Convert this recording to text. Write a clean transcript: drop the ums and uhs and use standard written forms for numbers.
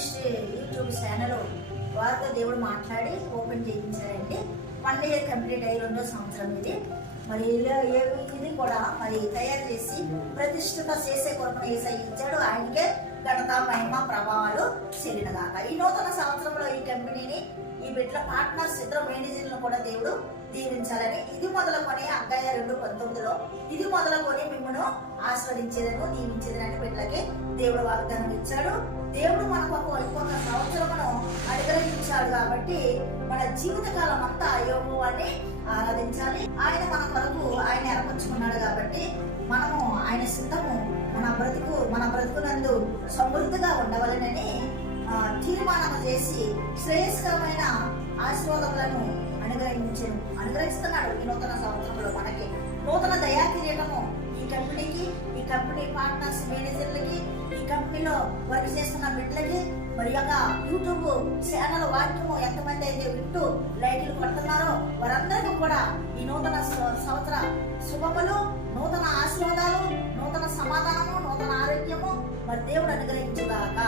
Ministry YouTube channel వారితో దేవుడు మాట్లాడి ఓపెన్ చేయించారండి. 1 year కంప్లీట్ అయ్యి 2వ సంవత్సరం ఇది. మరి ఇది కూడా మరి తయారు చేసి ప్రతిష్ఠిత చేసే కొరకు యేసయ్య ఇచ్చాడు. ఆయనకే ఘనత మహిమ ప్రభావాలు చెల్లినదాకా. ఈ నూతన సంవత్సరంలో ఈ కంపెనీని ఈ బిడ్డ పార్ట్నర్స్ ఇద్దరు మేనేజర్లను కూడా దేవుడు దీవించాలని, ఇది మొదలుకొని అగ్గయ్య 2:19లో ఇది మొదలుకొని మిమ్మల్ని ఆస్వాదించేదను దీవించేదని బిడ్డలకి దేవుడు వాగ్దానం ఇచ్చాడు. దేవుడు మనకు ఒక సంవత్సరమును అనుగ్రహించాడు కాబట్టి మన జీవితకాలం అంతా యెహోవాని ఆరాధించాలి. ఆయన మన కొరకు ఆయన ఏర్పరచుకున్నాడు కాబట్టి మనము ఆయన సిద్ధము మన బ్రతుకునందు సమృద్ధిగా ఉండవలనని తీర్మానం చేసి శ్రేయస్కరమైన ఆశీర్వాదములను అనుగ్రహిస్తున్నాడు. ఈ నూతన సంవత్సరంలో మనకి నూతన దయా కిరీటము ఈ కంపెనీకి, ఈ కంపెనీ పార్ట్నర్స్ మేనేజర్లకి, ఈ కంపెనీలో వర్క్ చేస్తున్న బిడ్డలకి, మరి యొక్క యూట్యూబ్ ఛానల్ వాక్యము ఎంతమంది అయితే వింటూ లైట్లు కొడుతున్నారో వారందరికీ కూడా ఈ నూతన సంవత్సర శుభములు, నూతన ఆశీర్వాదాలు, నూతన సమాధానము, నూతన ఆరోగ్యము మరి దేవుడు అనుగ్రహించుగాక.